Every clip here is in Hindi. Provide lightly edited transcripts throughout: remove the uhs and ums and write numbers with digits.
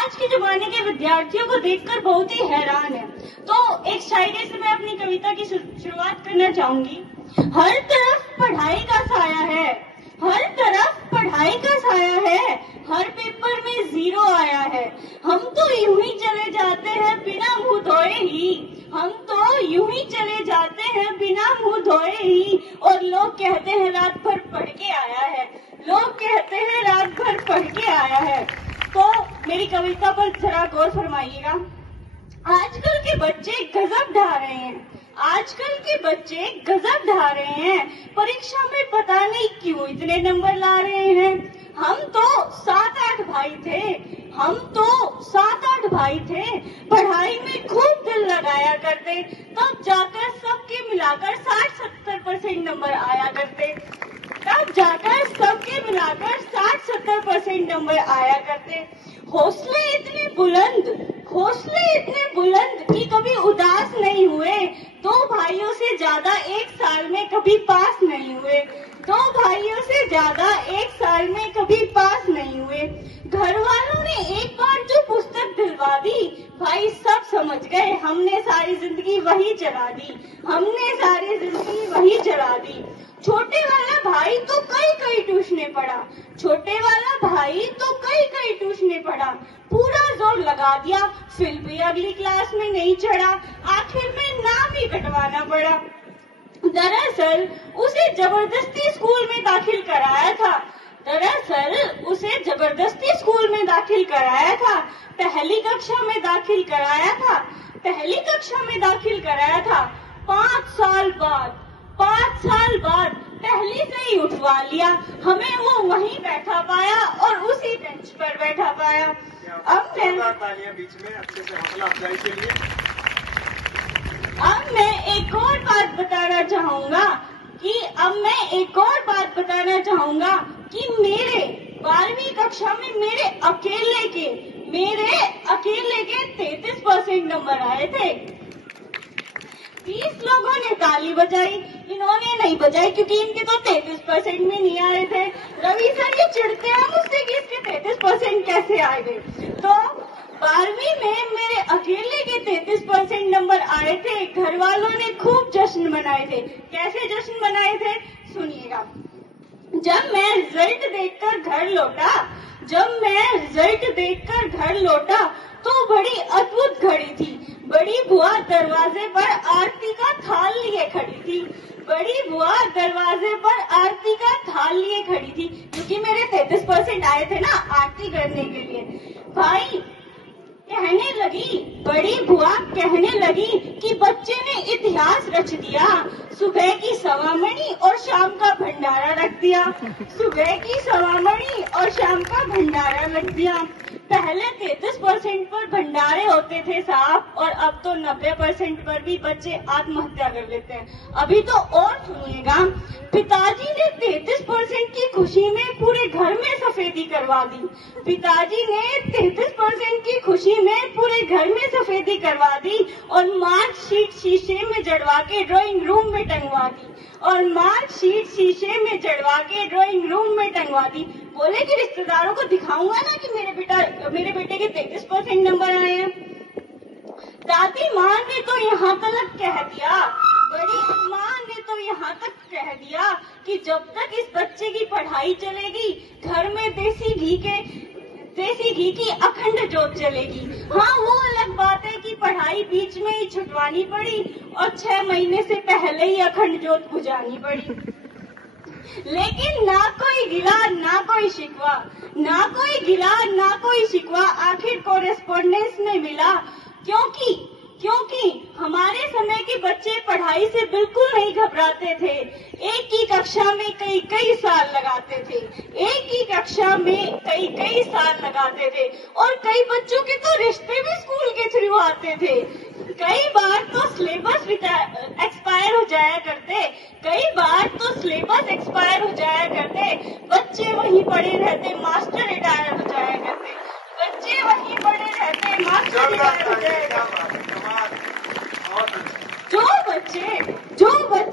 आज के जमाने के विद्यार्थियों को देखकर बहुत ही हैरान है। तो एक शायरी से मैं अपनी कविता की शुरुआत करना चाहूंगी। हर तरफ पढ़ाई का साया है, हर तरफ पढ़ाई का साया है, हर पेपर में 0 आया है। हम तो यूं ही चले जाते हैं बिना मुंह धोए ही, हम तो यूं ही चले जाते हैं बिना मुंह धोए ही, और लोग कहते हैं रात भर पढ़ के आया है, लोग कहते हैं रात भर पढ़ के आया है। तो मेरी कविता पर जरा गौर फरमाइएगा। आजकल के बच्चे गजब ढा रहे हैं, आजकल के बच्चे गजब ढा रहे हैं, परीक्षा में पता नहीं क्यों इतने नंबर ला रहे हैं। हम तो 7-8 भाई थे, हम तो 7-8 भाई थे, पढ़ाई में खूब दिल लगाया करते, तब जाकर सबके मिलाकर 60-70% नंबर आया करते, तब जाकर सबके मिलाकर 60-70% नंबर आया करते। हौसले इतने बुलंद, हौसले इतने बुलंद कि कभी उदास नहीं हुए, 2 भाइयों से ज्यादा एक साल में कभी पास नहीं हुए, 2 भाइयों से ज्यादा एक साल में कभी पास नहीं हुए। घर वालों ने एक बार जो पुस्तक दिलवा दी, भाई सब समझ गए हमने सारी जिंदगी वही चला दी, हमने सारी जिंदगी वही चला दी। छोटे वाला भाई तो कई ट्यूशने पढ़ा, छोटे वाला भाई तो कई ट्यूशने पढ़ा, पूरा जोर लगा दिया, फिर भी अगली क्लास में नहीं चढ़ा, आखिर में नाम ही कटवाना पड़ा। दरअसल उसे जबरदस्ती स्कूल में दाखिल कराया था, दरअसल उसे जबरदस्ती स्कूल में दाखिल कराया था, पहली कक्षा में दाखिल कराया था, पहली कक्षा में दाखिल कराया था। 5 साल बाद, 5 साल बाद पहले से ही उठवा लिया, हमें वो वहीं बैठा पाया और उसी बेंच पर बैठा पाया। अब मैं एक और बात बताना चाहूंगा कि मेरे 12वीं कक्षा में मेरे अकेले के 33% नंबर आए थे। 30 लोगों ने ताली बजाई, इन्होंने नहीं बजाई क्योंकि इनके तो 33% में नहीं आए थे। रवि सर ये चिढ़ते हैं मुझसे कि इसके 33% कैसे आए थे। तो 12वीं में मेरे अकेले के 33% नंबर आए थे। घर वालों ने खूब जश्न मनाए थे। कैसे जश्न मनाए थे सुनिएगा। जब मैं रिजल्ट देखकर घर लौटा तो बड़ी अद्भुत घड़ी थी। बड़ी बुआ दरवाजे पर आरती का थाल लिए खड़ी थी, बड़ी बुआ दरवाजे पर आरती का थाल लिए खड़ी थी, क्योंकि मेरे 33% आए थे ना आरती करने के लिए। भाई कहने लगी, बड़ी बुआ कहने लगी कि बच्चे ने इतिहास रच दिया, सुबह की 1.25 मणि और शाम का भंडारा रख दिया, सुबह की 1.25 मणि और शाम का भंडारा रख दिया। पहले 33% पर भंडारे होते थे साहब, और अब तो 90% पर भी बच्चे आत्महत्या कर लेते हैं। अभी तो और सुनिएगा, पिताजी ने 33% की खुशी में पूरे घर में सफेदी करवा दी, पिताजी ने 33% की खुशी में पूरे घर में सफेदी करवा दी और मार्कशीट शीशे में जड़वा के ड्राइंग रूम में टंगवा दी, और मार्कशीट शीशे में जड़वा के ड्राइंग रूम में टंगवा दी। बोले कि रिश्तेदारों को दिखाऊंगा ना कि मेरे बेटे के 33% नंबर आए हैं। दादी माँ ने तो यहाँ तक कह दिया, बड़ी माँ ने तो यहाँ तक कह दिया कि जब तक इस बच्चे की पढ़ाई चलेगी घर में देसी घी की अखंड जोत चलेगी। हाँ वो अलग बात है कि पढ़ाई बीच में ही छुटवानी पड़ी और 6 महीने से पहले ही अखंड जोत बुझानी पड़ी। लेकिन ना कोई गिला ना कोई शिकवा, ना कोई गिला ना कोई शिकवा आखिर कोरेस्पोंडेंस में मिला, क्योंकि हमारे समय के बच्चे पढ़ाई से बिल्कुल नहीं घबराते थे। एक ही कक्षा में कई साल लगाते थे, एक ही कक्षा में कई साल लगाते थे, और कई बच्चों के तो रिश्ते भी स्कूल के थ्रू आते थे। कई बार तो सिलेबस एक्सपायर हो जाया करते, कई बार तो सिलेबस एक्सपायर हो जाया करते, बच्चे वहीं पड़े रहते, मास्टर रिटायर हो जाया करते, बच्चे वहीं पड़े रहते, मास्टर रिटायर हो जाया करते। जो बच्चे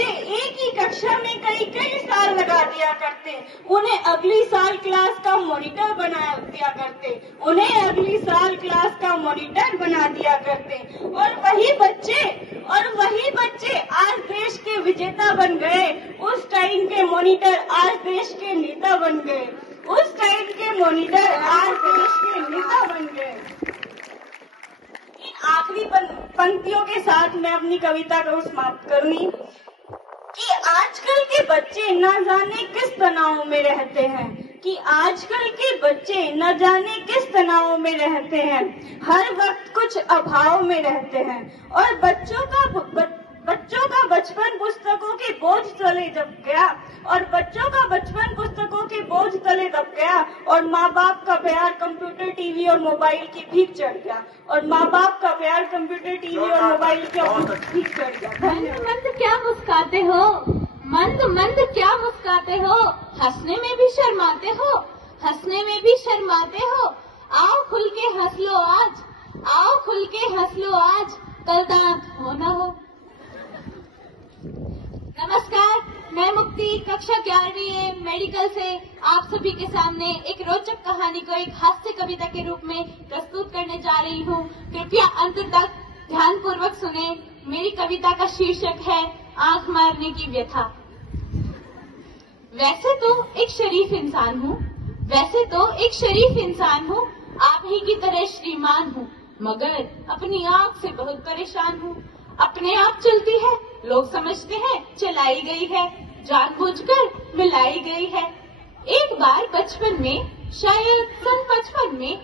एक ही कक्षा में कई साल लगा दिया करते, उन्हें अगली साल क्लास का मॉनिटर बना दिया करते, और वही बच्चे आज देश के विजेता बन गए। उस टाइम के मॉनिटर आज देश के नेता बन गए। इन आखिरी पंक्तियों के साथ मैं अपनी कविता को समाप्त करूंगी कि आजकल के बच्चे न जाने किस तनाव में रहते हैं, हर वक्त कुछ अभाव में रहते हैं, और बच्चों का बचपन पुस्तकों के बोझ तले दब गया, और माँ बाप का प्यार कंप्यूटर, टीवी और मोबाइल की भीख चढ़ गया। मंद क्या मुस्काते हो, मंद क्या मुस्काते हो, हंसने में भी शर्माते हो, आओ खुल के हंस लो आज, कल दांत हो न हो। नमस्कार, मैं मुक्ति कक्षा 11वीं मेडिकल से आप सभी के सामने एक रोचक कहानी को एक हास्य कविता के रूप में प्रस्तुत करने जा रही हूँ। कृपया अंत तक ध्यानपूर्वक सुने। मेरी कविता का शीर्षक है आंख मारने की व्यथा। वैसे तो एक शरीफ इंसान हूँ, आप ही की तरह श्रीमान हूँ, मगर अपनी आंख से बहुत परेशान हूँ। अपने आप चलती है, लोग समझते हैं चलाई गई है, जानबूझकर मिलाई गई है। एक बार बचपन में, शायद सन 55 में,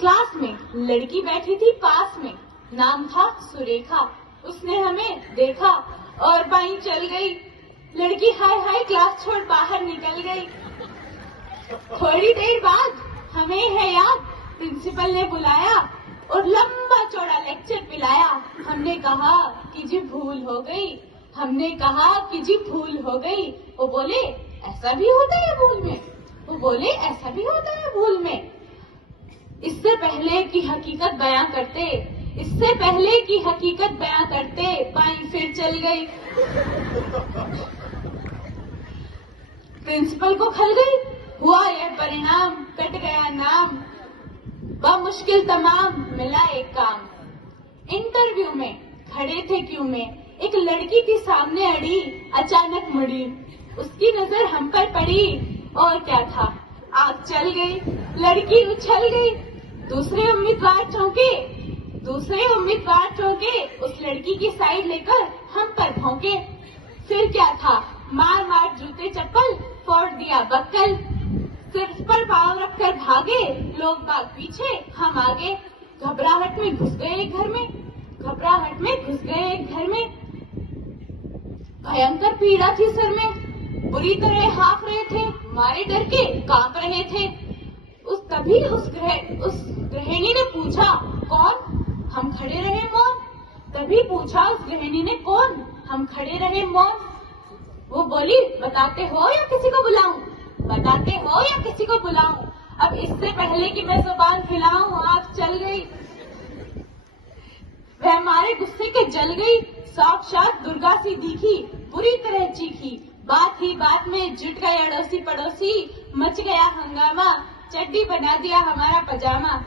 क्लास में लड़की बैठी थी पास में, नाम था सुरेखा। उसने हमें देखा और बाईं चल गई। लड़की हाय हाय क्लास छोड़ बाहर निकल गई। थोड़ी देर बाद हमें है याद, प्रिंसिपल ने बुलाया और लंबा चौड़ा लेक्चर पिलाया। हमने कहा कि जी भूल हो गई। वो बोले ऐसा भी होता है भूल में। इससे पहले की हकीकत बयां करते बाईं फिर चल गई। प्रिंसिपल को खल गई, हुआ यह परिणाम, कट गया नाम, मुश्किल तमाम, मिला एक काम। इंटरव्यू में खड़े थे क्यों में, एक लड़की थी सामने अड़ी, अचानक मुड़ी, उसकी नजर हम पर पड़ी, और क्या था, आग चल गई, लड़की उछल गई। दूसरे उम्मीदवार चौंके, उस लड़की की साइड लेकर हम पर भौंके। फिर क्या था, मार जूते चप्पल, फोड़ दिया बक्कल, सिर पर पाँव रखकर भागे, लोग बाग पीछे, हम आगे। घबराहट में घुस गए एक घर में, भयंकर पीड़ा थी सर में, बुरी तरह हाँफ रहे थे, मारे डर के कांप रहे थे। उस गृहिणी ने पूछा कौन, हम खड़े रहे मौन। वो बोली बताते हो या किसी को बुलाऊं, अब इससे पहले कि मैं जुबान खिलाऊं, आग चल गई। वह हमारे गुस्से के जल गई, साक्षात दुर्गा सी दिखी, बुरी तरह चीखी। बात ही बात में जुट गए अड़ोसी पड़ोसी, मच गया हंगामा, चड्डी बना दिया हमारा पजामा।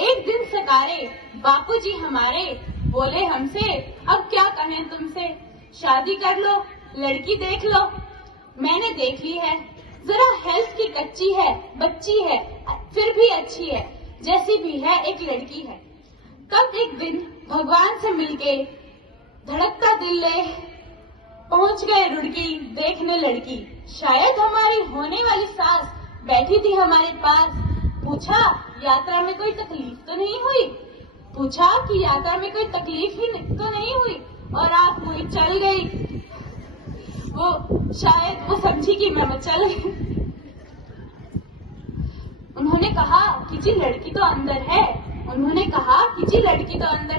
एक दिन सकारे बापूजी हमारे बोले हमसे, अब क्या कहें तुमसे, शादी कर लो, लड़की देख लो। मैंने देख ली है, जरा हेल्थ की कच्ची है, बच्ची है, फिर भी अच्छी है, जैसी भी है एक लड़की है। तब एक दिन भगवान से मिलके धड़कता दिल ले पहुंच गए रुड़की, देखने लड़की। शायद हमारी होने वाली सास बैठी थी हमारे पास। पूछा यात्रा में कोई तकलीफ तो नहीं हुई, और आप मुझे चल गई। शायद वो समझी कि मैं मचल गई। उन्होंने कहा कि जी लड़की तो अंदर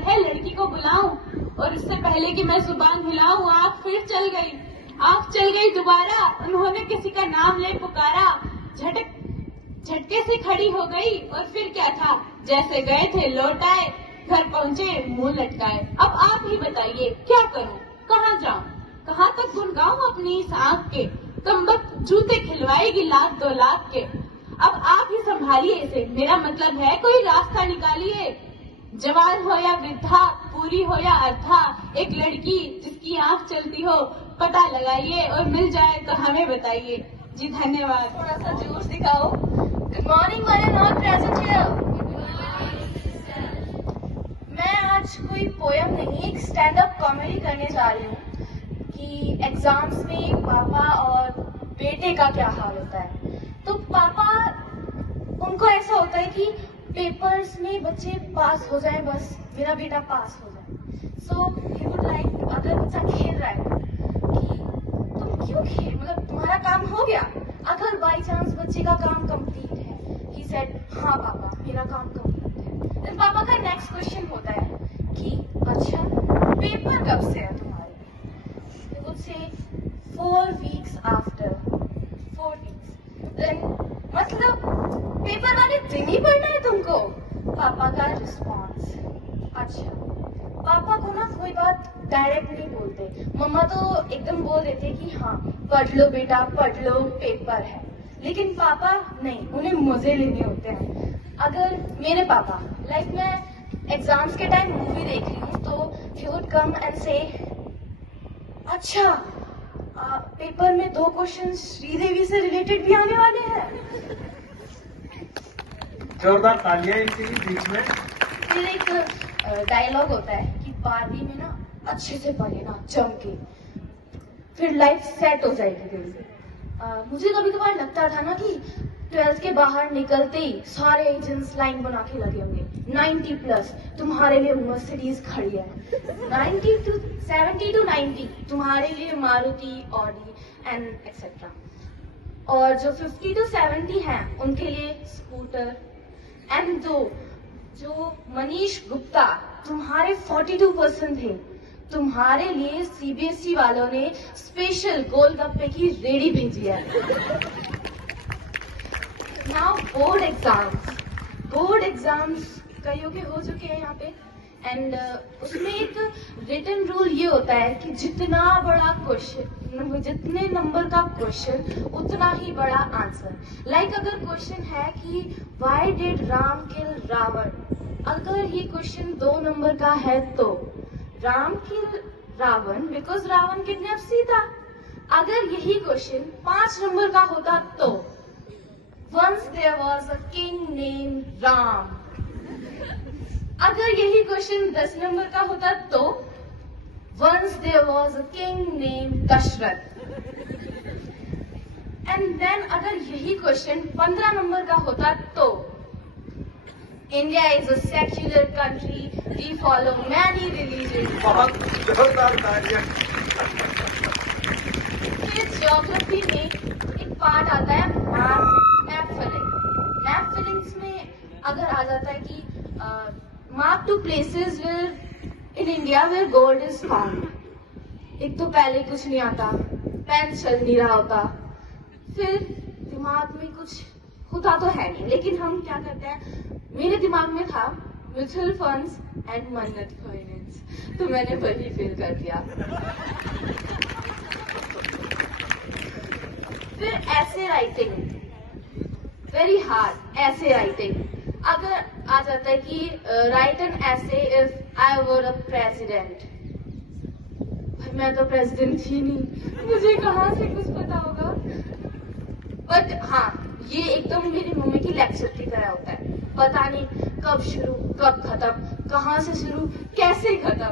है, लड़की को बुलाऊं। और इससे पहले कि मैं जुबान हिलाऊं, आँख फिर चल गई दोबारा। उन्होंने किसी का नाम ले पुकारा, झटके से खड़ी हो गई। और फिर क्या था, जैसे गए थे लौट आए, घर पहुँचे मुंह लटकाए। अब आप ही बताइए क्या करूं, कहाँ जाऊं, कहाँ तक गुन गाऊं अपनी इस आंख के। कमबख्त जूते खिलवाएगी लाख 2 लाख के। अब आप ही संभालिए इसे, मेरा मतलब है कोई रास्ता निकालिए। जवान हो या वृद्धा, पूरी हो या अर्धा, एक लड़की जिसकी आंख चलती हो पता लगाइए, और मिल जाए तो हमें बताइए। जी धन्यवाद। थोड़ा सा जोश दिखाओ। गुड मॉर्निंग वाले नॉट प्रेजेंट हियर। मैं आज कोई पोयम नहीं, एक स्टैंड अप कॉमेडी करने जा रही हूँ कि एग्जाम्स में पापा और बेटे का क्या हाल होता है। तो पापा, उनको ऐसा होता है कि पेपर्स में बच्चे पास हो जाएं, बस मेरा बेटा पास हो जाए। सो ही वुड लाइक, अगर बच्चा खेल रहा है कि तुम क्यों खेल, मतलब तुम्हारा काम हो गया। अगर बाई चांस बच्चे का काम कंप्लीट है, ही सेड हाँ पापा मेरा काम कंप्लीट है। देन पापा का नेक्स्ट क्वेश्चन होता है कि अच्छा पेपर कब से है तुम्हारे। They would say 4 weeks after, 4 weeks. Then मतलब पेपर वाले दिन ही पढ़ना है तुमको। पापा का रिस्पॉन्स, अच्छा। पापा को ना कोई बात डायरेक्ट नहीं बोलते, मम्मा तो एकदम बोल देते कि हाँ पढ़ लो बेटा पढ़ लो पेपर है। लेकिन पापा नहीं, उन्हें मजे लेने होते हैं। अगर मेरे पापा, लाइक मैं एग्जाम्स के टाइम मूवी देख रही हूँ तो ही वुड कम एंड से अच्छा पेपर में 2 क्वेश्चन श्रीदेवी से रिलेटेड भी आने वाले हैं। जोरदार तालियां इनके बीच में। फिर एक डायलॉग होता है कि 12वीं में ना अच्छे से पढ़े ना जम के, फिर लाइफ सेट हो जाएगी तेरी। मुझे कभी कभार लगता था ना कि 12th के बाहर निकलते ही सारे एजेंट्स लाइन बना के लगे होंगे, 90+ तुम्हारे लिए मर्सिडीज खड़ी है, 70 to 90 तुम्हारे लिए मारुति, ऑडी एंड एक्सेट्रा। और जो 50 to 70 हैं उनके लिए स्कूटर। एंड जो मनीष गुप्ता तुम्हारे 42% थे, तुम्हारे लिए सीबीएसई वालों ने स्पेशल गोलगप्पे की रेडी भेजी है। नाउ बोर्ड एग्जाम्स कईयों के हो चुके हैं यहाँ पे। एंड उसमें एक रिटन रूल ये होता है कि जितना बड़ा क्वेश्चन, जितने नंबर का क्वेश्चन उतना ही बड़ा आंसर। लाइक अगर क्वेश्चन है कि why did Ram kill Ravan, अगर ये क्वेश्चन 2 नंबर का है तो Ram kill Ravan because Ravan kidnap Sita. अगर यही क्वेश्चन 5 नंबर का होता तो once there was a king name Ram. अगर यही क्वेश्चन 10 नंबर का होता तो once there was a king name Dashrath. And then अगर यही क्वेश्चन 15 नंबर का होता तो India is a secular country, we follow many religion. बहुत जोरदार तालियां। फिर ज्योग्राफी में एक पार्ट आता है मैप फिलिंग। मैप फिलिंग्स में अगर आ जाता है कि mark 2 places in India where gold is found। एक तो पहले कुछ नहीं आता, पेन चल नहीं रहा होता, फिर दिमाग में कुछ होता तो है नहीं, लेकिन हम क्या करते हैं, मेरे दिमाग में था म्यूचुअल फंड्स एंड मन्नत फाइनेंस, तो मैंने वही फिल कर दिया। फिर ऐसे राइटिंग, वेरी हार्ड ऐसे राइटिंग। अगर आ जाता है कि राइट एन ऐसे if I were a president, मैं तो प्रेसिडेंट ही नहीं, मुझे कहाँ से कुछ पता होगा। बट हाँ, ये एकदम मेरी मम्मी की लेक्चर की तरह होता है, पता नहीं कब शुरू कब खत्म, कहाँ से शुरू कैसे खत्म।